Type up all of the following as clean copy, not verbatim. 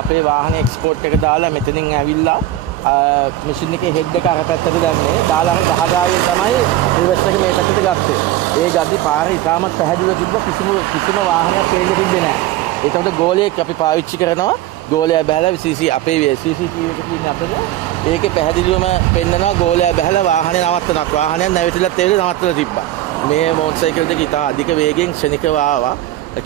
අපේ වාහනේ එක්ස්පෝර්ට් එක දාලා මෙතනින් ඇවිල්ලා මැෂින් එකේ හෙඩ් එක අර පැත්තට දැම්මේ. දාලා අර ගහගාවේ තමයි රිවර්ස් එක මේ පැත්තට ගත්තේ. ඒ ගද්දි පාරේ ඉතාමත් පැහැදිලිව තිබ්බ කිසිම වාහනයක් පේන්න තිබ්බේ නැහැ. ඒකට ගෝලයක් අපි පාවිච්චි කරනවා. ගෝලයා බැලලා අපේ CCTV එක තියෙන අපිට ඒකේ පැහැදිලිවම පෙන්නනවා ගෝලයා බැලලා වාහනේ නවත්තනවා. වාහනයක් නැවතිලත් ඒ වෙලේ නවත්තලා තිබ්බා. මේ මෝටර් සයිකල් දෙක ඉතා අධික වේගෙන් ක්ෂණිකව ආවා.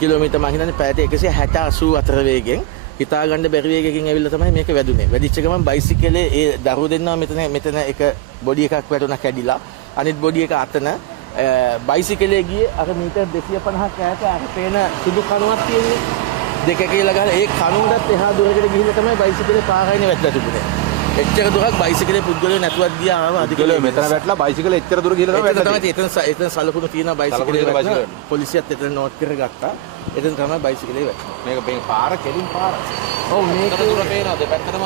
කිලෝමීටර් මම හිතන්නේ පැයට 160 84 වේගෙන් හිතා ගන්න බැරි වේගයකින් ඇවිල්ලා තමයි මේක වැදුනේ. වැදිච්ච ගමන් බයිසිකලේ ඒ දරුවෝ දෙන්නා මෙතන එක බොඩි එකක් වැටුණා කැඩිලා. අනිත් බොඩි එක අතන බයිසිකලේ ගියේ අර මීටර් 250ක් ඈත අර පේන සුදු කණුවක් තියෙන්නේ. දෙක කියලා ගහලා ඒ කණුවටත් එහා දුරකට ගිහිල්ලා තමයි බයිසිකලේ පාරයිනේ වැටලා තිබුණේ. එච්චර දුරක් බයිසිකලේ පුද්ගලයෝ නැතුවත් ගියා ආව අධිකලෝ මෙතන වැටලා බයිසිකලේ එච්චර දුර ගිහලා තමයි වැටලා. එතන සලකුණු තියෙන බයිසිකලේ පොලිසියත් එතන නෝට් කරගත්තා. එතන තමයි බයිසිකලේ වැටුනේ. මේක පාර කෙලින් පාර. ඔව් මේක දුර පේනවා දෙපැත්තටම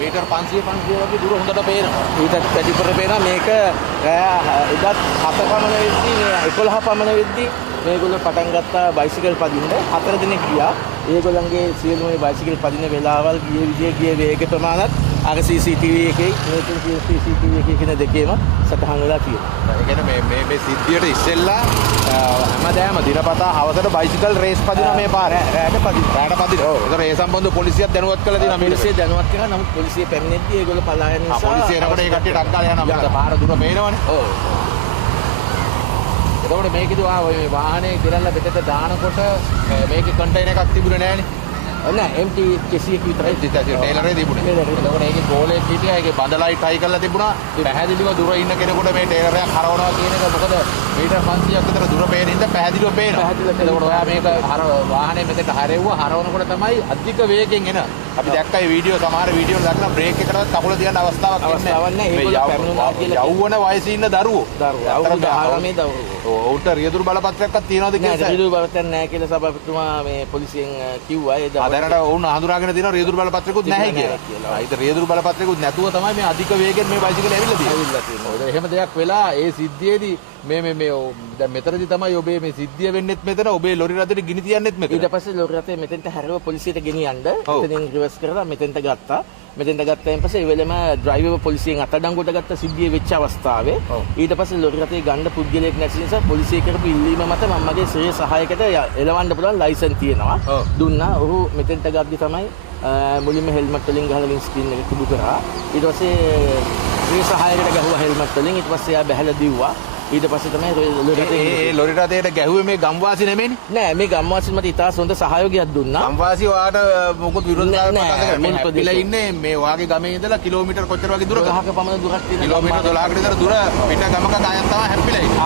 මීටර් 500 වගේ දුර හොඳට පේනවා. ඊටත් පැතිපර පේනවා මේක එදත් 7 පමණ වෙද්දී මේ 11 පමණ වෙද්දී මේගොල්ලෝ පටන් ගත්තා බයිසිකල් පදින්න. 4 දිනක් ගියා. ඒගොල්ලන්ගේ සියලුම මේ බයිසිකල් පදින වෙලාවල් ගියේ වේග ප්‍රමාණත් අර CCTV එකේ මේකේ CCTV එකේ කියන දෙකේම සටහන් වෙලා තියෙනවා. ඒ කියන්නේ මේ සිද්ධියට ඉස්සෙල්ලා හැමදාම දිනපතා හවසට බයිසිකල් රේස් පදිනවා මේ පාරේ. රැට පදින. ඔව්. ඒතර ඒ සම්බන්ධව පොලිසියත් දැනුවත් කළා තියෙනවා. පොලිසිය දැනුවත් කරා. නමුත් පොලිසිය පැමිණෙද්දී ඒගොල්ලෝ පලා යන නිසා පොලිසිය එනකොට ඒ කට්ටිය ඩක් ගාලා යනවා. පාර දුර පේනවනේ. ඔව්. එතකොට මේකෙදි මේ වාහනේ ගෙනල්ලා පිටට දානකොට මේකේ කන්ටේනර් එකක් තිබුණේ නැහනේ. නෑ MT 100 විතරයි ටේලරේ තිබුණේ. එතකොට ඒකේ ගෝලයක් හිටියා. ඒකේ බඳලයි ටයි කරලා තිබුණා. පැහැදිලිව දුර ඉන්න කෙනෙකුට මේ ටේලරයක් හරවනවා කියන එක මොකද මීටර් 500ක් විතර දුර පේන ඉඳ පැහැදිලිව පේනවා. එතකොට ඔයා මේක වාහනේ මෙතෙන්ට හරෙව්වා. හරවනකොට තමයි අධික වේගෙන් එන. අපි දැක්කා මේ වීඩියෝ සමහර වීඩියෝ වල දක්වන බ්‍රේක් එකටවත් කකුල තියන්න අවස්ථාවක් නැහැ. ඒගොල්ලෝ පැමිණුණා කියලා යෞවන වයසේ ඉන්න දරුවෝ. අවුරුදු 19 දරුවෝ. ඔවුන්ට රියදුරු බලපත්‍රයක්වත් තියනවද කියලා? රියදුරු බලපත්‍රයක් නැහැ කියලා සභාපතිතුමා මේ පොලිසියෙන් කිව්වා. ඒ දැනට ඔවුන් හඳුනාගෙන තියෙනවා රියදුරු බලපත්‍රයකුත් නැහැ කියලා. ඒක රියදුරු බලපත්‍රයකුත් නැතුව තමයි මේ අධික වේගෙන් මේ බයිසිකල් ඇවිල්ලා තියෙන්නේ. එහෙම දෙයක් වෙලා ඒ සිද්ධියේදී මේ දැන් මෙතනදී තමයි ඔබේ මේ සිද්ධිය වෙන්නෙත් මෙතන ඔබේ ලොරි රථෙට ගිනි තියන්නෙත් මෙතන. ඊට පස්සේ ලොරි රථය මෙතෙන්ට හැරෙව පොලිසියට ගෙනියන්න එතනින් රිවර්ස් කරලා මෙතෙන්ට ගත්තා. මෙතෙන්ට ගත්තායින් පස්සේ ඒ වෙලෙම ඩ්‍රයිවර් පොලිසියෙන් අතඩංගුවට ගත්ත සිද්ධිය වෙච්ච අවස්ථාවේ ඊට පස්සේ ලොරි රථේ ගන්න පුද්ගලයෙක් නැති නිසා පොලිසිය කරපු ඉල්ලීම මත මම මගේ ශ්‍රේය සහායකට එලවන්න පුළුවන් ලයිසන් තියෙනවා. දුන්නා. ඔහු මෙතෙන්ට ගද්දි තමයි මුලින්ම හෙල්මට් වලින් ගහලා වින්ස්ක්‍රීන් එක කුඩු කරා. ඊට පස්සේ ශ්‍රේය සහායකට ගැහුවා හෙල්මට් වලින්. ඊට පස්සේ එයා බැහැලා දිව්වා. ඊට පස්සේ තමයි ලොරි රථයට ගැහුවේ මේ ගම්වාසි නෙමෙයිනේ. නෑ මේ ගම්වාසි මට ඉතාල හොඳ සහයෝගයක් දුන්නා. ගම්වාසි ඔයාට මොකොත් විරෝධතාවයක් නැහැ. පිළ ඉන්නේ මේ වාගේ ගමේ ඉඳලා කිලෝමීටර් කොච්චර වගේ දුරද? 10ක පමණ දුරක් තියෙන. කිලෝමීටර් 12කට විතර දුර පිට ගමක ගායන් තමයි හැප්පිලා ඉන්නේ.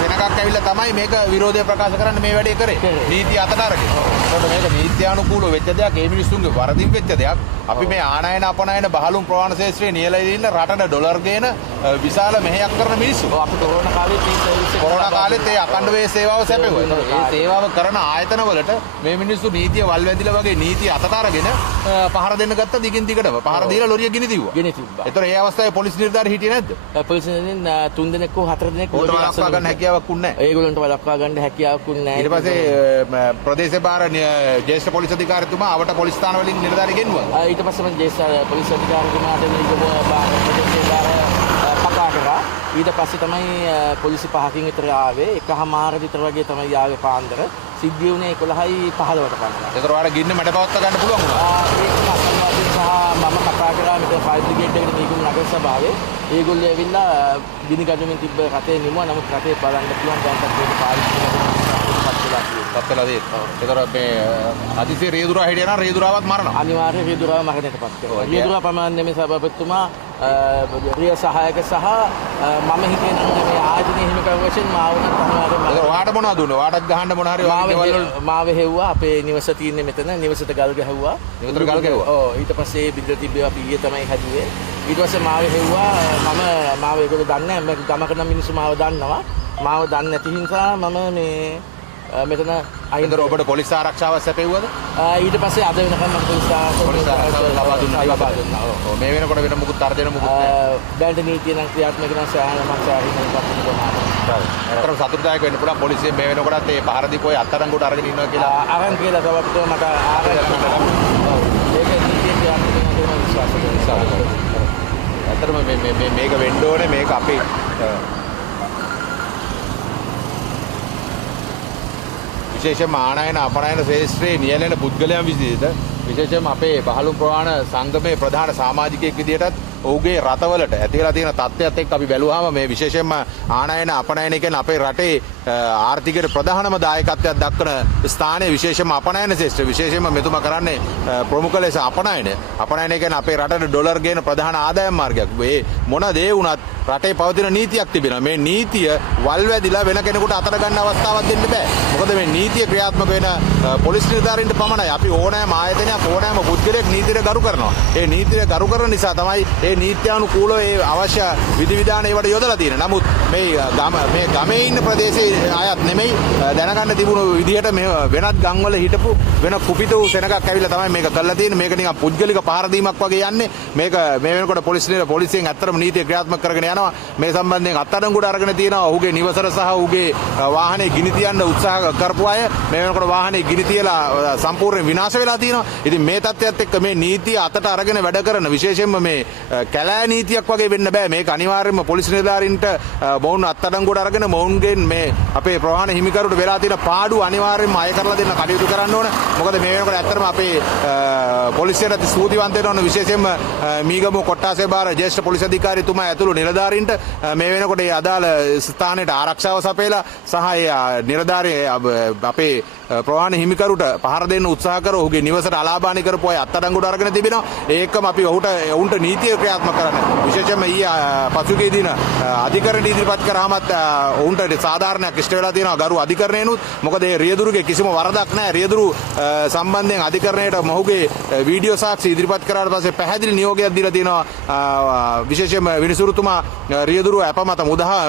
සෙනගක් ඇවිල්ලා තමයි මේක විරෝධය ප්‍රකාශ කරන්න මේ වැඩේ කරේ. නීතිය අතට අරගෙන. ඒකට මේක නීත්‍යානුකූලව වෙච්ච දෙයක්, ඒ මිනිස්සුන්ගේ වරදින් වෙච්ච දෙයක්. අපි මේ ආනයන අපනයන බහලුම් ප්‍රවාහන ශාස්ත්‍රයේ නියැලලා ඉන්න රටට ඩොලර් ගේන විශාල මෙහෙයක් කරන මිනිස්සු. අපි කොරෝනා කාලෙත් ඒ අඛණ්ඩ වේ සේවාව සැපෙවුවා. ඒ සේවාව කරන ආයතන වලට මේ මිනිස්සු නීතිය වල් වැදිලා වගේ නීතිය අතට අරගෙන පහර දෙන්න ගත්ත දිගින් දිගටම. පහර දීලා ලොරිය ගිනි දිව්වා. ගිනි තිබ්බා. ඒතර ඒ අවස්ථාවේ පොලිස් නිලධාරී හිටියේ නැද්ද? පොලිසියෙන් 3 දෙනෙක් හෝ 4 දෙනෙක් ලොරිය වළක්වා ගන්න හැකියාවක් උන්නේ නැහැ. ඒගොල්ලන්ට වළක්වා ගන්න හැකියාවක් උන්නේ නැහැ. ඊට පස්සේ ප්‍රදේශ භාර ජ්‍යෙෂ්ඨ පොලිස් අධිකාරිතුමා අවට පොලිස් ස්ථාන වලින් නිලධාරී ගෙන්නුවා. ඊට පස්සේ මම ජ්‍යෙෂ්ඨ පොලිස් අධිකාරිතුමාට කතා කරා. ඊට පස්සේ තමයි පොලිසි 5කින් විතර ආවේ. 1:00 විතර වගේ තමයි ආවේ පාන්දර. සිද්ධිය උනේ 11:15ට පමණ. ඒතර ඔයාලා ගින්න මඩ පවත්වා ගන්න පුළුවන් වුණා. ඒක අසන්වාදී සහ මම කතා කරා මෙතන ෆයර් බ්‍රිගේඩ් එකට මේකුම් නගර සභාවේ. ඒගොල්ලෝ ඇවිල්ලා ගිනි ගඩොමින් තිබ්බ රටේ නිමුවා. නමුත් රටේ බලන්න පුළුවන් දැන්වත් මේක පාවිච්චි පත්ලා තියෙනවා. ඒතර මේ අදිසිය රියදුරා හිටියා නම් රියදුරාවත් මරනවා. අනිවාර්යයෙන් රියදුරාව මරණයට පත් කරනවා. රියදුරා ප්‍රමාණ නෙමෙයි සභාපතිතුමා රිය සහායක සහ මම හිතේ නම් මේ ආයතනයේ හිමිකම් වශයෙන් මාව උනත් අනිවාර්යයෙන් ඔයාට මොනවද දුන්නේ? ඔයාටත් ගහන්න මොන හරි මාව හෙව්වා. අපේ නිවස තියෙන්නේ මෙතන. නිවසට ගල් ගැහුවා. නිවසට ගල් ගැහුවා. ඔව් ඊට පස්සේ බින්දර තිබ්බේ අපි ඊයේ තමයි හැදුවේ. ඊට පස්සේ මාව හෙව්වා. මාව ඒගොල්ලෝ දන්නේ නැහැ. මම ගමක නම් මිනිස්සු මාව දන්නවා. මාව දන්නේ නැති නිසා මම මේ මෙතන අයින්දර ඔබට පොලිස් ආරක්ෂාව සැපෙව්වද? ඊට පස්සේ අද වෙනකම් මම පොලිස් ආරක්ෂාව ලබා දුන්නා. ඔව් මේ වෙනකොට වෙන මුකුත් තර්ජන මුකුත් නැහැ. දැනට නීතිය නම් ක්‍රියාත්මක කරන සෑහෙන අතරම සතුටුදායක වෙන්න පුළුවන් පොලිසියෙන් මේ වෙනකොටත් ඒ පහර දීපෝයි අත්අඩංගුවට අරගෙන ඉන්නවා කියලා අරන් කියලා තවත් මට ඒක නීතිය ක්‍රියාත්මක වෙන විශ්වාස කරනවා. ඇත්තටම මේක වෙන්න ඕනේ මේක අපේ විශේෂයෙන්ම ආනයන අපනයන ශ්‍රේෂ්ඨයේ නියැලෙන පුද්ගලයන් විදිහට විශේෂයෙන්ම අපේ බහලුම් ප්‍රවාහන සංගමයේ ප්‍රධාන සමාජිකයෙක් විදිහටත් ඔහුගේ රටවලට ඇති වෙලා තියෙන තත්ත්වයත් එක්ක අපි බැලුවාම මේ විශේෂයෙන්ම ආනයන අපනයන කියන්නේ අපේ රටේ ආර්ථිකයට ප්‍රධානම දායකත්වයක් දක්වන ස්ථානයේ විශේෂයෙන්ම අපනයන ශ්‍රේෂ්ඨ විශේෂයෙන්ම මෙතුමා කරන්නේ ප්‍රමුඛ ලෙස අපනයන කියන්නේ අපේ රටට ඩොලර් ගේන ප්‍රධාන ආදායම් මාර්ගයක්. මේ මොන දේ වුණත් රටේ පවතින නීතියක් තිබෙනවා. මේ නීතිය වල් වැදිලා වෙන කෙනෙකුට අතර ගන්න අවස්ථාවක් දෙන්න බෑ. මොකද මේ නීතිය ක්‍රියාත්මක වෙන පොලිස් නිලධාරීන්ට පමණයි. අපි ඕනෑම ආයතනයක් ඕනෑම පුද්ගලයෙක් නීතියට ගරු කරනවා. ඒ නීතියට ගරු කරන නිසා තමයි ඒ නීත්‍යානුකූලව ඒ අවශ්‍ය විධිවිධාන ඒවට යොදලා තියෙන්නේ. නමුත් මේ ගමේ ඉන්න ප්‍රදේශයේ අයත් නෙමෙයි දැනගන්න තිබුණු විදිහට මේ වෙනත් ගම්වල හිටපු වෙන කුපිත වූ සෙනගක් ඇවිල්ලා තමයි මේක කරලා තියෙන්නේ. මේක නිකන් පුද්ගලික පහර දීමක් වගේ යන්නේ. මේක මේ වෙනකොට පොලිසියෙන් ඇත්තටම නීතිය ක්‍රියාත්මක කරගෙන යනවා. මේ සම්බන්ධයෙන් අත්අඩංගුවට අරගෙන තියෙනවා. ඔහුගේ නිවසට සහ ඔහුගේ වාහනේ ගිනි තියන්න උත්සාහ කරපු අය මේ වෙනකොට වාහනේ ගිනි තියලා සම්පූර්ණ විනාශ වෙලා තියෙනවා. ඉතින් මේ තත්ත්වයට එක්ක මේ නීතිය අතට අරගෙන වැඩ කරන විශේෂයෙන්ම මේ කැලෑ නීතියක් වගේ වෙන්න බෑ. මේක අනිවාර්යයෙන්ම පොලිස් නිලධාරීන්ට මොවුන් අත්අඩංගුවට අරගෙන මොවුන්ගෙන් මේ අපේ ප්‍රවාහන හිමිකරුට වෙලා තියෙන පාඩු අනිවාර්යයෙන්ම අය කරලා දෙන්න කටයුතු කරන්න ඕන. මොකද මේ වෙනකොට ඇත්තටම අපේ පොලිසියට ස්තුතිවන්ත වෙන්න ඕන. විශේෂයෙන්ම මීගමු කොට්ටාසේ බාර ජ්‍යෙෂ්ඨ පොලිස් අධිකාරීතුමා ඇතුළු නිලධාරීන්ට මේ වෙනකොට ඒ අදාළ ස්ථානයට ආරක්ෂාව සපයලා සහ ඒ නිලධාරී අපේ ප්‍රවාහන හිමිකරුට පහර දෙන්න උත්සාහ කර ඔහුගේ නිවසට අලාභානි කරපු අය අත්අඩංගුවට අරගෙන තිබෙනවා. ඒකම අපි ඔවුන්ට නීතිය ක්‍රියාත්මක කරන්න විශේෂයෙන්ම ඊයේ පසුගිය දින අධිකරණය ඉදිරිපත් කරාමත් ඔවුන්ට සාධාරණයක් ඉෂ්ට වෙලා තියෙනවා ගරු අධිකරණයනුත්. මොකද ඒ රියදුරුගේ කිසිම වරදක් නැහැ. රියදුරු සම්බන්ධයෙන් අධිකරණයට මොහුගේ වීඩියෝ සාක්ෂි ඉදිරිපත් කරාට පස්සේ පැහැදිලි නියෝගයක් දීලා තියෙනවා. විශේෂයෙන්ම විනිසුරුතුමා රියදුරු අප මත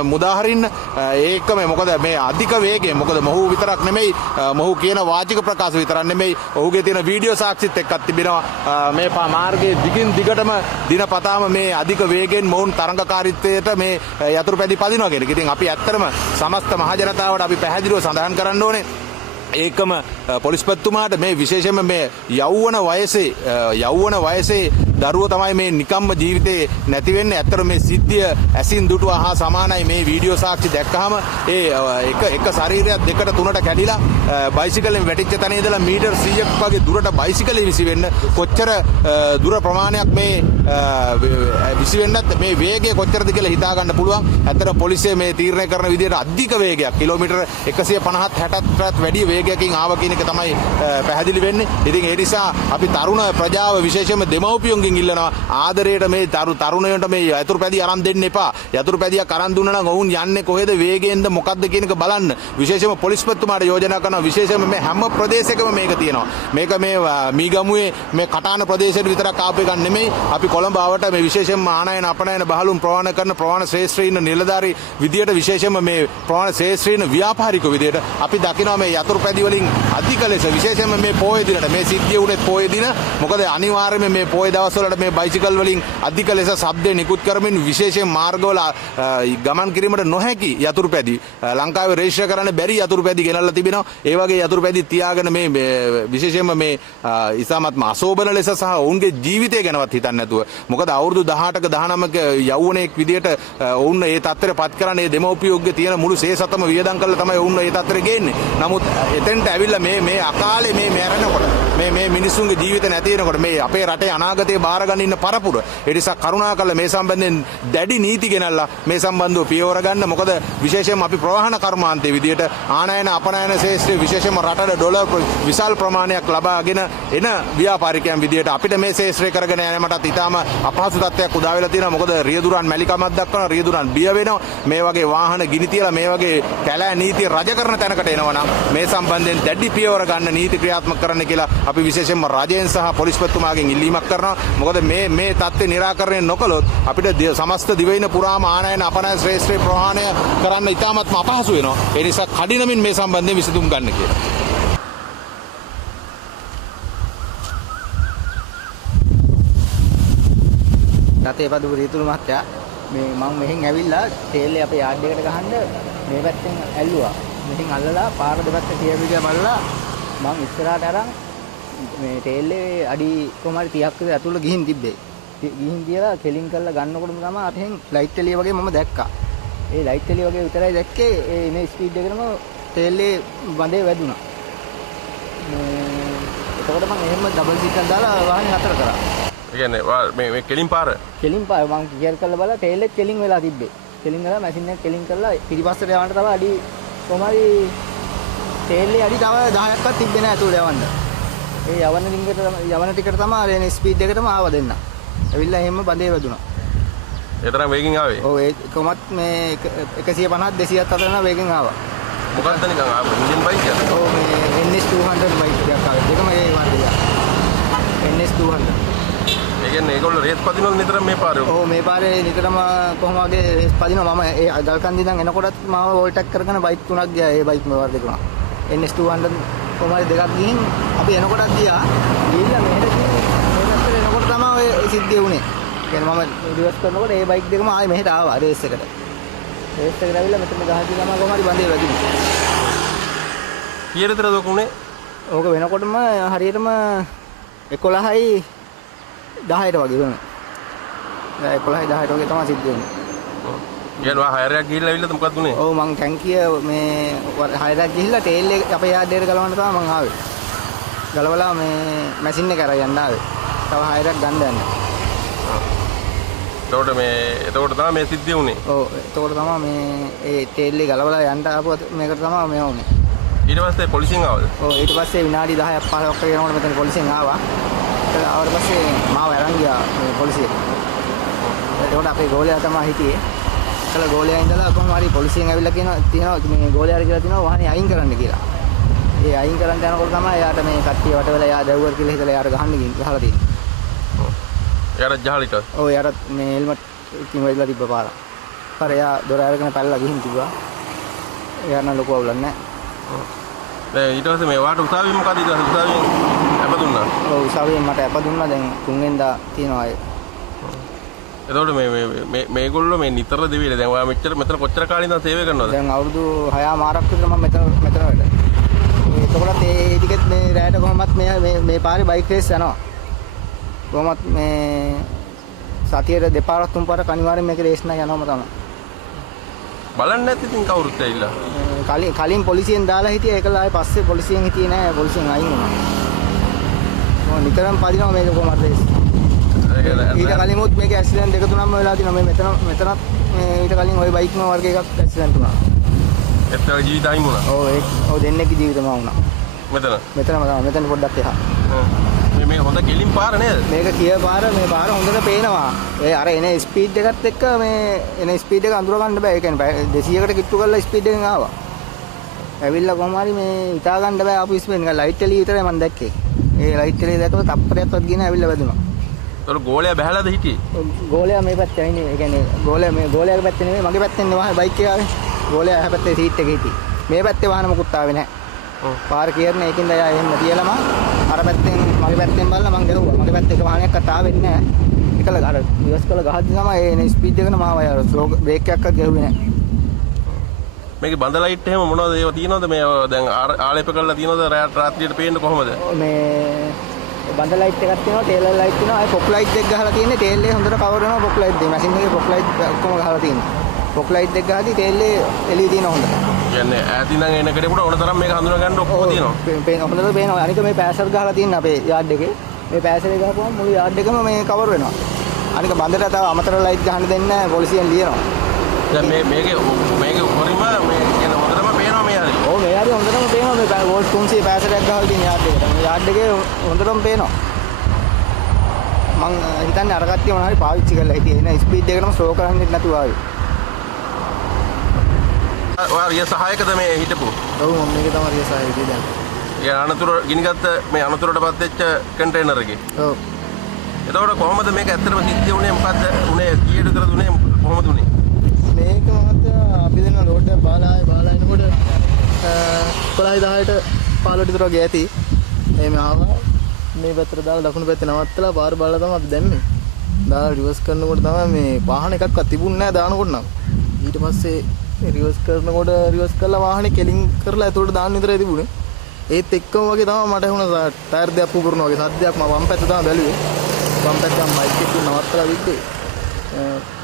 මුදාහරින්න. ඒකම මොකද මේ අධික වේගය මොකද මොහු විතරක් නෙමෙයි ඔහු කියන වාචික ප්‍රකාශ විතරක් නෙමෙයි ඔහුගේ තියෙන වීඩියෝ සාක්ෂිත් එක්කත් තිබෙනවා. මේ මාර්ගයේ දිගින් දිගටම දිනපතාම මේ අධික වේගෙන් මොවුන් තරඟකාරීත්වයට මේ යතුරුපැදි පදිනවා කියන එක. ඉතින් අපි ඇත්තටම සමස්ත මහ ජනතාවට අපි පැහැදිලිව සඳහන් කරන්න ඕනේ. ඒකම පොලිස්පතිතුමාට මේ විශේෂයෙන්ම මේ යෞවන වයසේ දරුවෝ තමයි මේ නිකම්ම ජීවිතේ නැති වෙන්නේ. ඇත්තට මේ සිද්ධිය ඇසින් දුටුවා හා සමානයි. මේ වීඩියෝ සාක්ෂි දැක්කහම ඒ එක ශරීරයක් දෙකට තුනට කැඩිලා බයිසිකලෙන් වැටිච්ච තැන ඉඳලා මීටර් 100ක් වගේ දුරට බයිසිකලෙ විසිවෙන්න කොච්චර දුර ප්‍රමාණයක් මේ විසිවෙන්නත් මේ වේගය කොච්චරද කියලා හිතා ගන්න පුළුවන්. ඇත්තට පොලිසිය මේ තීරණය කරන විදිහට අධික වේගයක් කිලෝමීටර 150 60ට වැඩි වේගයකින් ආව කියන එක තමයි පැහැදිලි වෙන්නේ. ඉතින් ඒ නිසා අපි තරුණ ප්‍රජාව විශේෂයෙන්ම දෙමව්පියන්ගෙන් ඉල්ලනවා ආදරයට මේ තරුණයන්ට මේ යතුරුපැදිය අරන් දෙන්න එපා. යතුරුපැදියක් අරන් දුන්නා නම් ඔවුන් යන්නේ කොහෙද වේගයෙන්ද මොකද්ද කියන එක බලන්න. විශේෂයෙන්ම පොලිස්පතිතුමාට යෝජනා කරනවා. විශේෂයෙන්ම මේ හැම ප්‍රදේශයකම මේක තියෙනවා. මේක මේ මීගමුවේ මේ කටාන ප්‍රදේශයට විතරක් ආපු එකක් නෙමෙයි. අපි කොළඹ ආවට මේ විශේෂයෙන්ම ආනයන අපනයන බහලුම් ප්‍රවාහන කරන ප්‍රවාහන ශ්‍රේෂ්ඨයින් නිලධාරී විදියට විශේෂයෙන්ම මේ ප්‍රවාහන ශ්‍රේෂ්ඨයින් ව්‍යාපාරික විදියට අපි දකිනවා මේ යතුරුපැදි වලින් අධික ලෙස විශේෂයෙන්ම මේ පොයේ දිනට මේ සිද්ධිය උනේ පොයේ දින. මොකද අනිවාර්යයෙන්ම මේ පොයේ දවස්වලට මේ බයිසිකල් වලින් අධික ලෙස ශබ්ද නිකුත් කරමින් විශේෂයෙන් මාර්ගවල ගමන් කිරීමට නොහැකි යතුරුපැදි ලංකාවේ රෙජිස්ටර් කරන්න බැරි යතුරුපැදි ගෙනල්ලා තිබෙනවා. ඒ වගේ යතුරුපැදි තියාගෙන මේ විශේෂයෙන්ම මේ ඉතාමත්ම අශෝභන ලෙස සහ ඔවුන්ගේ ජීවිතය ගැනවත් හිතන්නේ නැතුව. මොකද අවුරුදු 18ක 19ක යෞවනයෙක් විදියට ඔවුන් ඒ තත්ත්වයට පත් කරන්නේ දෙමව්පියෝගේ තියෙන මුළු සේසතම වියදම් කරලා තමයි ඔවුන් ඒ තත්ත්වයට ගේන්නේ. නමුත් එතෙන්ට ඇවිල්ලා මේ අකාලේ මේ මැරෙනකොට මේ මිනිසුන්ගේ ජීවිත නැති වෙනකොට මේ අපේ රටේ අනාගතේ බාරගන්න ඉන්න පරපුර. ඒ නිසා කරුණාකරලා මේ සම්බන්ධයෙන් දැඩි නීති ගෙනල්ලා මේ සම්බන්ධව පියවර ගන්න. මොකද විශේෂයෙන්ම අපි ප්‍රවාහන කර්මාන්තයේ විදියට ආනයන අපනයන ශේෂ්ත්‍රයේ විශේෂයෙන්ම රටට ඩොලර් විශාල ප්‍රමාණයක් ලබාගෙන එන ව්‍යාපාරිකයන් විදියට අපිට මේ ශේෂ්ත්‍රය කරගෙන යෑමටත් ඉතාම අපහසු තත්ත්වයක් උදා වෙලා තියෙනවා. මොකද රියදුරන් මැලිකමක් දක්වනවා. රියදුරන් බිය වෙනවා. මේ වගේ වාහන ගිනි තියලා මේ වගේ කැලෑ නීතිය රජ කරන තැනකට එනවා නම් මේ සම්බන්ධයෙන් දැඩි පියවර ගන්න නීති ක්‍රියාත්මක කරන්න කියලා අපි විශේෂයෙන්ම රජයෙන් සහ පොලිස්පතිතුමාගෙන් ඉල්ලීමක් කරනවා. මොකද මේ තත්ත්වය निराකරණය නොකළොත් අපිට සමස්ත දිවයින පුරාම ආනයන අපනයන ශ්‍රේෂ්ඨ ප්‍රහාණය කරන්න ඉතාමත්ම අපහසු වෙනවා. ඒ නිසා කඩිනමින් මේ සම්බන්ධයෙන් විසඳුම් ගන්න කියලා. රතේ පදුපු රීතුළු මහත්තයා මේ මම මෙහෙන් ඇවිල්ලා තේල්ලේ අපේ යාඩ් එකට ගහන්න මේ පැත්තෙන් ඇල්ලුවා. මෙහෙන් අල්ලලා පාර දෙපැත්ත කියවිදියා බලලා මම ඉස්සරහට අරන් මේ තේල්ලේ අඩි කොහමද 30ක් විතර ඇතුළ ගිහින් තිබ්බේ. ගිහින් කියලා කෙලින් කරලා ගන්නකොටම තමයි අතෙන් ලයිට් එළිය වගේ මම දැක්කා. ඒ ලයිට් එළිය වගේ විතරයි දැක්කේ. ඒ ඉනේ ස්පීඩ් එකකම තේල්ලේ බඳේ වැදුනා. එතකොට මම එහෙම ඩබල් සීට් එකක් දාලා වාහනේ නතර කරා. ඒ කියන්නේ මේ කෙලින් පාර මම ගියර් කරලා බලලා ටේල් එක කෙලින් වෙලා තිබ්බේ. කෙලින් වෙලා මැෂින් එක කෙලින් කරලා පිටිපස්සට යවන්න තමයි අඩි කොහමරි ටේල් එකේ අඩි තව 10ක්වත් තිබ්බේ නැහැ ඇතුළේ යවන්න. ඒ යවන ටිකට තමයි අර එන ස්පීඩ් එකටම ආව දෙන්න. ඇවිල්ලා එහෙම බඳේ වැදුනා. ඒ තරම් වේගෙන් ආවේ. ඔව් ඒ කොහොමත් මේ 150 200ක් අතර යන වේගෙන් ආවා. මොකක්ද නිකන් ආව ඉන්ජින් බයික් එක. ඔව් මේ NS 200 බයික් එකක් ආවේ. දෙකම ඒ වන්දේ. NS 200. ඒ කියන්නේ ඒගොල්ලෝ රේස් පදිනවද නිතරම මේ පාරේ? ඔව් මේ පාරේ නිතරම කොහොම වගේ රේස් පදිනවා. මම ඒ ගල්කන්දි ඉඳන් එනකොටත් මාව ඕල්ටැක් කරගෙන බයික් තුනක් ගියා. ඒ බයික් මේ වර්ධේ තුනක්. NS 200 කොහමද දෙකක් ගිහින් අපි එනකොටත් ගියා. ගිහිල්ලා මෙහෙට එනකොට තමයි ඔය සිද්ධිය වුනේ. කියන්නේ මම රිවර්ස් කරනකොට ඒ බයික් දෙකම ආයේ මෙහෙට ආවා රේස් එකට. රේස් එකට ඇවිල්ලා මෙතන ගහදී ගම කොහමද බඳේ වැදුනේ. කීයද දොකුනේ? ඕක වෙනකොටම හරියටම 11යි 10ට වගේ වුණා. 11යි 10ට වගේ තමයි සිද්ධ වෙන්නේ. කියනවා හයරයක් ගිහිල්ලා ඇවිල්ලාද මොකක්ද උනේ? ඔව් මං ටැංකිය මේ හයරයක් ගිහිල්ලා ටේල් එක අපේ යාඩ් එකට ගලවන්න තමයි මං ආවේ. ගලවලා මේ මැෂින් එක කරා යන්න ආවේ. තව හයරයක් ගන්න යන්න. එතකොට තමයි මේ සිද්ධිය උනේ. ඔව් එතකොට තමයි මේ ඒ ටේල් එක ගලවලා යන්න ආපුවා මේකට තමයි මේ වුනේ. ඊට පස්සේ පොලිසියෙන් ආවද? ඔව් ඊට පස්සේ විනාඩි 10ක් 15ක් වගේ යනකොට මෙතන පොලිසියෙන් ආවා. ආවට පස්සේ මාව අරන් ගියා මේ පොලිසියට. එතකොට අපේ ගෝලයා තමයි හිටියේ. ඒකල ගෝලයා ඉඳලා කොහොම හරි පොලිසියෙන් ඇවිල්ලා තියෙනවා මේ ගෝලයාට කියලා තියෙනවා වාහනේ අයින් කරන්න කියලා. ඒ අයින් කරන්න යනකොට තමයි එයාට මේ කට්ටිය වට වෙලා එයා දැව්වර කියලා හිතලා එයාට ගහලා තියෙන්නේ. ඔව්. එයාට ජහලිට. ඔව් එයාට මේ හෙල්මට් කින් වෙලා තිබ්බ පාර. පාර එයා දොර අරගෙන පැනලා ගිහින් තිබ්බා. එයා නම් ලොකු අවුලක් නැහැ. දැන් ඊට පස්සේ මේ වාට උසාවියෙන් මොකද ඊට පස්සේ උසාවියෙන් අප දුන්නා. ඔව් උසාවියෙන් මට අප දුන්නා. දැන් 3 වෙනිදා තියෙනවා ඒ. එතකොට මේගොල්ලෝ මේ නිතර දෙවිල දැන් ඔයා මෙතන කොච්චර කාලෙ ඉඳන් සේවය කරනවද? දැන් අවුරුදු 6 මාරක් විතර මම මෙතන වැඩ. එතකොට ඒ ටිකෙත් මේ රැයට කොහොමත් මේ පාරේ බයික් රේස් යනවා. කොහොමත් මේ සතියේ දෙපාරක් තුන් පාරක් අනිවාර්යෙන් මේක රේස් නෑ යනවම තමයි. බලන්න නැති ඉතින් කවුරුත් ඇවිල්ලා. කලින් පොලිසියෙන් දාලා හිටියා ඒකලා ආයේ පස්සේ පොලිසියෙන් හිටියේ නෑ පොලිසියෙන් අයින් වුණා. මොන නිතරම පදිනවා මේක කොහොමද රේස්. ඊට කලින්මුත් මේක ඇක්සිඩන්ට් දෙක තුනක්ම වෙලා තිනවා. මේ මෙතනත් මේ ඊට කලින් ওই බයික්ම වර්ග එකක් ඇක්සිඩන්ට් වුණා. එතන ජීවිත අයින් වුණා. ඔව් දෙන්නෙක්ගේ ජීවිතම වුණා. මෙතනම තමයි. මෙතන පොඩ්ඩක් එහා. මේ හොඳ කෙලින් පාර නේද? මේක කිය පාර මේ පාර හොඳට පේනවා. ඒ අර එන ස්පීඩ් එකත් එක්ක මේ එන ස්පීඩ් එක අඳුර ගන්න බෑ. ඒ කියන්නේ 200කට කිට්ටු කරලා ස්පීඩ් එකෙන් ආවා. ඇවිල්ලා කොහොම හරි මේ හිතා ගන්න බෑ ආපු ස්පීඩ් එක. ලයිට් එළිය විතරයි මම දැක්කේ. ඒ ලයිට් එළිය දැකලා තප්පරයක්වත් ගිහින් ඇවිල්ලා වැදුනා. ඒතර ගෝලයා බහැලාද හිටියේ? ගෝලයා මේ පැත්තේ ආන්නේ. ඒ කියන්නේ ගෝලයාගේ පැත්තේ නෙමෙයි මගේ පැත්තෙන් නේ බයික් එක ආවේ. ගෝලයා එහා පැත්තේ සීට් එකේ හිටියේ. මේ පැත්තේ වාහන මොකුත් ආවේ නැහැ. පාර කියරනේ ඒකින්ද එයා එහෙම තියලම අර පැත්තෙන් මගේ පැත්තෙන් බලලා මං ගැහුවා. මගේ පැත්තේ එක වාහනයක්වත් ආවෙන්නේ නැහැ. එකල අර ඉවස් කළ ගහද්දි තමයි ඒ ස්පීඩ් එකන මාව අර බ්‍රේක් එකක්වත් ගැහුවේ නැහැ. මේකේ බඳ ලයිට් එහෙම මොනවද ඒව තියෙනවද මේ දැන් ආලේප කරලා තියෙනවද රාත්‍රියට පේන්න කොහමද? මේ බඳ ලයිට් එකක් තියෙනවා, ටේල් ලයිට් තියෙනවා, අය පොක් ලයිට් එක ගහලා තියෙන්නේ. ටේල් එක හොඳට කවර් වෙනවා පොක් ලයිට් දෙක. මැෂින් එකේ පොක් ලයිට් ඔක්කොම ගහලා තියෙනවා. පොක් ලයිට් එක ගහද්දි ටේල් එක එළිය තියෙනවා හොඳට. කියන්නේ ඈත ඉඳන් එන කෙනෙකුට ඕන තරම් මේක හඳුනා ගන්න ඔක්කොම තියෙනවා. හොඳට පේනවා. අනික මේ පෑසර් ගහලා තියෙන අපේ යාඩ් එකේ. මේ පෑසර් එක ගහපුවම මුළු යාඩ් එකම මේ කවර් වෙනවා. අනික බඳට තව අමතර ලයිට් ගහන්න දෙන්නේ නැහැ පොලිසියෙන් ලියනවා. දැන් මේකේ උඩරිම මේ කියන හොඳටම පේනවා මේ හරි. ඔව් මේ හරි හොඳටම පේනවා මේ වෝල්ට් 300 පෑසරයක් ගහලා තියෙන යාඩ් එකට. මේ යාඩ් එකේ හොඳටම පේනවා. මං හිතන්නේ අර කට්ටිය මොනවා හරි පාවිච්චි කරලා හිටියේ. එන ස්පීඩ් එකටම ස්ලෝ කරන්නේ නැතුව ආවේ. ඔයා රිය සහායකද මේ හිටපු? ඔව් මම මේක තමයි රිය සහායකයි දැන්. ඒ අනතුර ගිනිගත්ත මේ අනතුරටපත් වෙච්ච කන්ටේනර් එකේ. ඔව්. එතකොට කොහොමද මේක ඇත්තටම සිද්ධ වුනේ? මොකද්ද උනේ? කීයට විතර දුනේ? කොහොමද උනේ? මේක මහත්තයා අපි දෙන රෝඩ් එක බාලායනකොට 11:10ට 15ට විතර වගේ ඇති. මේ ආවා මේ පැත්තට දාලා දකුණු පැත්තේ නවත්තලා පාර බලලා තමයි අපි දැම්මේ. දාලා රිවර්ස් කරනකොට තමයි මේ වාහන එකක්වත් තිබුණේ නැහැ දානකොට නම්. ඊට පස්සේ රිවර්ස් කරනකොට රිවර්ස් කරලා වාහනේ කෙලින් කරලා ඇතුළට දාන්න විතරයි තිබුණේ. ඒත් එක්කම වගේ තමයි මට වුණ ටයර් දෙයක් පුපුරනවා වගේ සද්දයක් මම වම් පැත්ත තමයි බැලුවේ. වම් පැත්තෙන් මයික් එක නවත්තලා විද්දේ.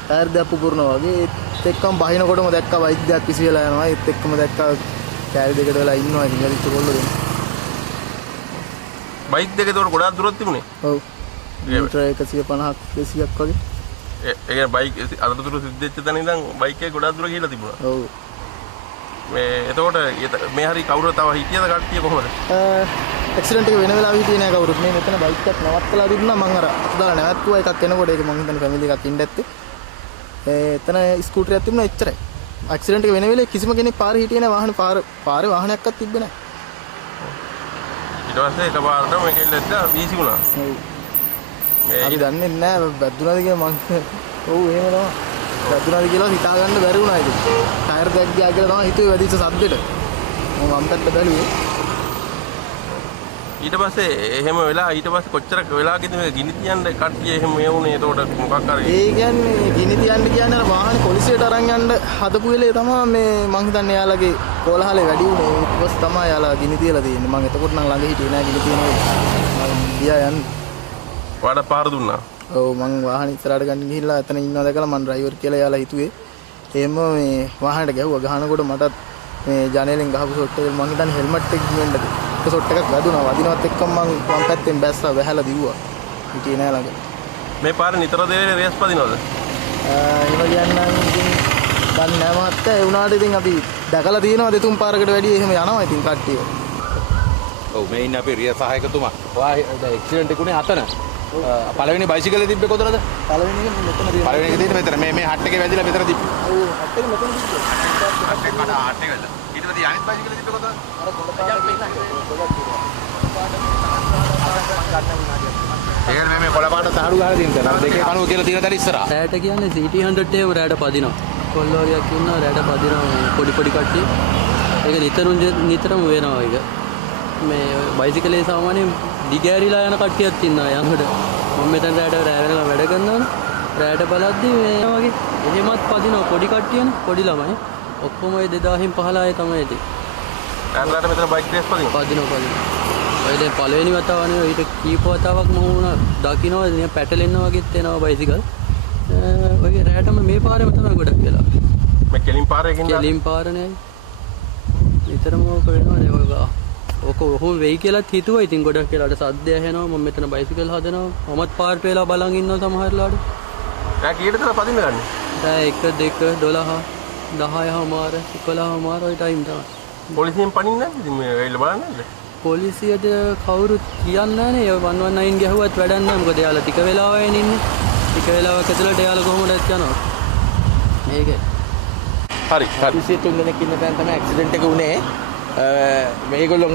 ටයර් දෙයක් පුපුරනවා වගේ ඒත් එක්කම බහිනකොටම දැක්කා වෛද්‍යයක් විසි වෙලා යනවා. ඒත් එක්කම දැක්කා කෑලි දෙකට වෙලා ඉන්නවා. ඉතින් වැලිච්ච කොල්ලෝ දෙන්න. බයික් දෙක ඒතකොට ගොඩාක් දුරක් තිබුණේ. ඔව්. මීටර 150ක් 200ක් වගේ. ඒ කියන්නේ බයික් අතරතුර සිද්ධ වෙච්ච තැන ඉඳන් බයික් එක ගොඩාක් දුර ගිහිලා තිබුණා. ඔව්. මේ එතකොට මේ හරි කවුරුත් තව හිටියද කට්ටිය කොහොමද? ඇක්සිඩන්ට් එක වෙන වෙලාවෙ හිටියේ නෑ කවුරුත්. මේ මෙතන බයික් එකක් නවත්තලා දුන්නා මං අර දාලා නැවැත්තුවා එකක් එනකොට ඒක මං හිතන්නේ ෆැමිලි එකක් ඉන්න ඇත්තේ. එතන ස්කූටරයක් තිබුණා එච්චරයි. ඇක්සිඩන්ට් එක වෙන වෙලේ කිසිම කෙනෙක් පාරේ හිටියේ නෑ පාරේ වාහනයක්වත් තිබ්බේ නෑ. ඊට පස්සේ එකපාරට මේක ඉල්ලද්දා වීසි වුණා. ඔව්. අපි දන්නේ නෑ වැදුනාද කියලා මං ඔව් එහෙම තමයි. වැදුනාද කියලා හිතා ගන්න බැරි වුණා ඒක. ටයර් දෙයක් ගියා කියලා තමයි හිතුවේ වැදිච්ච සද්දෙට. මම වම් පැත්ත බැලුවේ. ඊට පස්සේ එහෙම වෙලා ඊට පස්සේ කොච්චර වෙලාවකද මේ ගිනි තියන්න කට්ටිය එහෙම මේ වුණේ? එතකොට මොකක් හරි ඒ කියන්නේ ගිනි තියන්න කියන්නේ අර වාහනේ පොලිසියට අරන් යන්න හදපු වෙලේ තමයි මේ මං හිතන්නේ යාළගේ කෝලහලේ වැඩි වුණේ. ඊට පස්සේ තමයි යාළා ගිනි තියලා තියෙන්නේ. මං එතකොට නම් ළඟ හිටියේ නෑ ගිනි තියනවා. මං ගියා යන්න. වඩ පාර දුන්නා. ඔව් මං වාහනේ ඉස්සරහට ගන්න ගිහිල්ලා එතන ඉන්නවා දැකලා මං ඩ්‍රයිවර් කියලා යාළා හිතුවේ. එහෙම මේ වාහනේට ගැහුවා. ගහනකොට මටත් මේ ජනේලෙන් ගහපු ෂොට් එක මං හිතන්නේ හෙල්මට් එක ගියෙන්නද. ඒක ෂොට් එකක් වැදුනා. වදිනවත් එක්කම මං වම් පැත්තෙන් බැස්සා වැහැලා දිව්වා. හිටියේ නෑ ළඟ. මේ පාර නිතර දෙවේ රේස් පදිනවද? එහෙම කියන්නම් ඉතින් දන්නේ නෑ මහත්තයා. ඒ වුණාට ඉතින් අපි දැකලා තියෙනවා දෙතුන් පාරකට වැඩි එහෙම යනවා ඉතින් කට්ටිය. ඔව් මේ ඉන්නේ අපේ රිය සහායකතුමා. ඔයා ඇක්සිඩන්ට් එක උනේ අතන. පළවෙනි බයිසිකලේ තිබ්බේ කොතනද? පළවෙනි එක මෙතන තියෙනවා. පළවෙනි එක තියෙන්නේ මෙතන. මේ හට් එකේ වැදිලා මෙතන තිබ්බේ. ඔව් හට් එක මෙතන තිබ්බා. හට් එක වැදිලා. ඊට පස්සේ අනිත් බයිසිකලේ තිබ්බේ කොතනද? අර කොළ පාට ඒකනේ මේ කොළ පාට තහඩු ගහලා තියෙනවා. අර දෙකේ කණුව කියලා තියෙන තැන ඉස්සරහා. රෑට කියන්නේ CT 100 එකම රෑට පදිනවා. කොල්ලෝ වගේක් ඉන්නවා රෑට පදිනවා පොඩි කට්ටිය. ඒක නිතරම වෙනවා ඒක. මේ බයිසිකලේ සාමාන්‍යයෙන් දිගෑරිලා යන කට්ටියක් ඉන්නවා යනකොට. මම මෙතන රෑට රෑ වැඩ කරනවනේ. රෑට බලද්දි මේ වගේ එහෙමත් පදිනවා පොඩි කට්ටියනේ පොඩි ළමයි. ඔක්කොම ඒ 2000න් 15 තමයි ඉතින්. රෑට මෙතන බයික් රේස් පදිනවා. ඔය දැන් පළවෙනි වතාවනේ ඊට කීප වතාවක් මම වුණා දකින්නවා නිය පැටලෙන්න වගේත් එනවා බයිසිකල්. ඔය රෑටම මේ පාරේම තමයි ගොඩක් වෙලා. මේ කෙලින් පාරේකින් කෙලින් පාරනේ. විතරම ඔක වෙනවා ඔක ඔහොම වෙයි කියලාත් හිතුවා. ඉතින් ගොඩක් වෙලාට සද්ද ඇහෙනවා. මම මෙතන බයිසිකල් හදනවා. මමත් පාරට වෙලා බලන් ඉන්නවා සමහරලාට. දැන් කීයටද පදින්න ගන්නේ? දැන් 1 2 12 10:00මාර 11:00මාර ওই ටයිම් තමයි. පොලිසියෙන් පනින්නේ නැද්ද? ඉතින් මේ වෙයිල බලන්නේ නැද්ද? පොලිසියට කවුරුත් කියන්නේ නැහනේ. 119 ගැහුවත් වැඩක් නැහැ. මොකද එයාලා ටික වෙලාවයින් ඉන්නේ. ටික වෙලාවක් ඇතුළට එයාලා කොහොමදත් යනවා. මේකේ. හරි. 23 දෙනෙක් ඉන්න තැන තමයි ඇක්සිඩන්ට් එක උනේ. මේගොල්ලෝ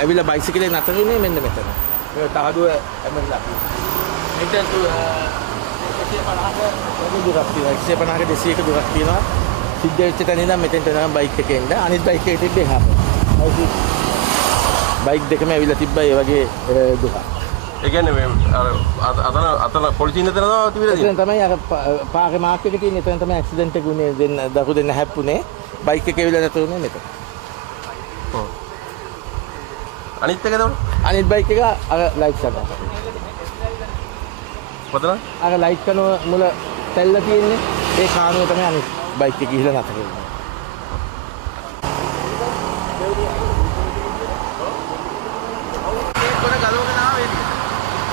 ඇවිල්ලා බයිසිකලේ නතර වුණේ මෙන්න මෙතන. මේ තහඩුව ඇමෙලා. මෙතන 150ක දුරක් තියෙනවා. 150ක 200ක දුරක් තියෙනවා. සිද්ධ වෙච්ච තැන ඉඳන් මෙතෙන්ට තමයි බයික් එකේ එන්න. අනිත් බයික් එකේ තිබ්බේ එහාට. බයික් දෙකම ඇවිල්ලා තිබ්බා ඒ වගේ දුරක්. ඒ කියන්නේ මේ අතන පොලිසියෙන් එතන තිබිලා තියෙන්නේ. එතන තමයි අර පාරේ මාක් එක තියෙන්නේ. එතන තමයි ඇක්සිඩන්ට් එක උනේ. දරු දෙන්න හැප්පුනේ. බයික් එකේ ඇවිල්ලා නතර වුණේ මෙතන. ඔව්. අනිත් එක දවල අනිත් බයික් එක අර ලයිට් කරනවා. කොතන? අර ලයිට් කරන මුල තැල්ල තියෙන්නේ. ඒ කානුවේ තමයි අනිත් බයික් එක ගිහිල්ලා නතර වෙන්නේ.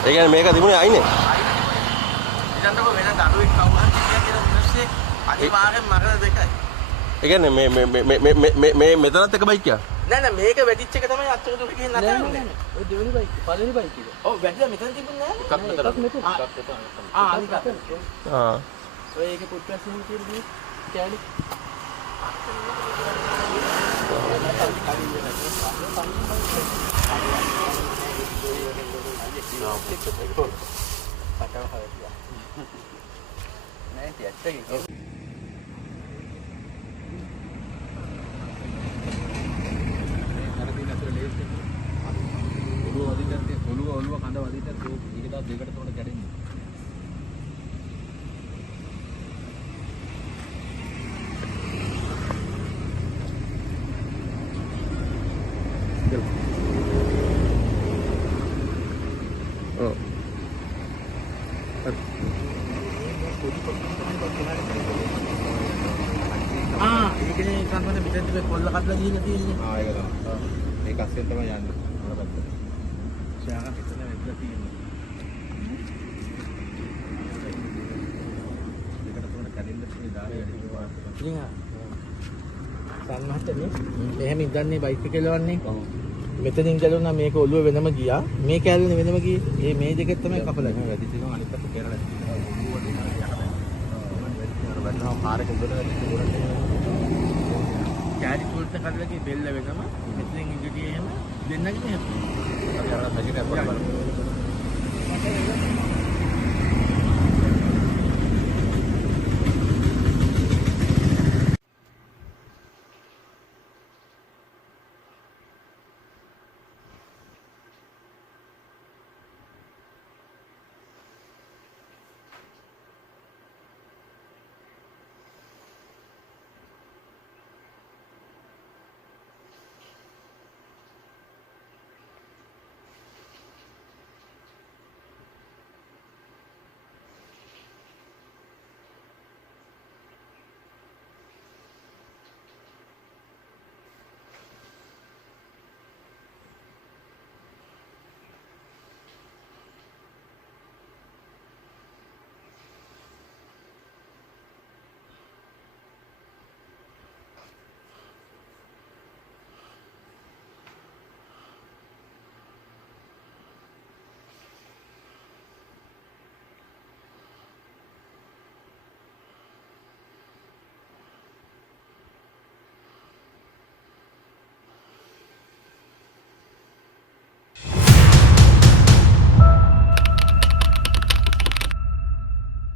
ඒ කියන්නේ මේක තිබුණේ අයිනේ. ඊළඟට වෙන දරුවෙක් කවුරුහරි කිව්වා කියලා ඊපස්සේ අනිවාර්යෙන් මරණ දෙකයි. ඒ කියන්නේ මේ මෙතනත් එක බයික් එක. නෑ මේක වැඩිච්ච එක තමයි අච්චර දුර ගිහින් නැතර වෙන්නේ. ඔය දෙවෙනි බයික් පළවෙනි බයික් එක. ඔව් වැඩිලා මෙතන තිබුණේ නෑ. එකක් මෙතන. අනික. ඔය ඒකේ පුට්ටස් එහෙම තියෙන්නේ කෑලි. ඔළුව කඳ වදිට ඒක තව දෙකට තුනකට කැඩෙන්නේ. ඒකනේ කන්වන මෙතන තිබේ කොල්ල කඩලා ගිහින් තියෙන්නේ. ඒක තමයි. ඒක අස්සෙන් තමයි යන්නේ. මොකක්ද? ශාක පිටන වෙද්දලා තියෙන්නේ. දෙකට තුනකට කැඩෙන්න තියෙන දාරේ වැඩි ඉතින් සම්මතනේ එහෙම ඉඳන්නේ බයික් එක එලවන්නේ. මෙතනින් ගලුණා මේක ඔළුව වෙනම ගියා. මේ කැලේ වෙනම ගියේ. මේ දෙකෙත් තමයි කපලා. වැඩි තියෙනවා අනිත් පැත්ත කෙරලා තියෙනවා. කාරේ කොබල කැලි වලට කඩලා ගියේ බෙල්ල වෙනම. මෙතනින් ඉඳ ගියේ එහෙම දෙන්නගේ මෙහෙම. අපි අර පැකට් එකක් කරලා බලමු.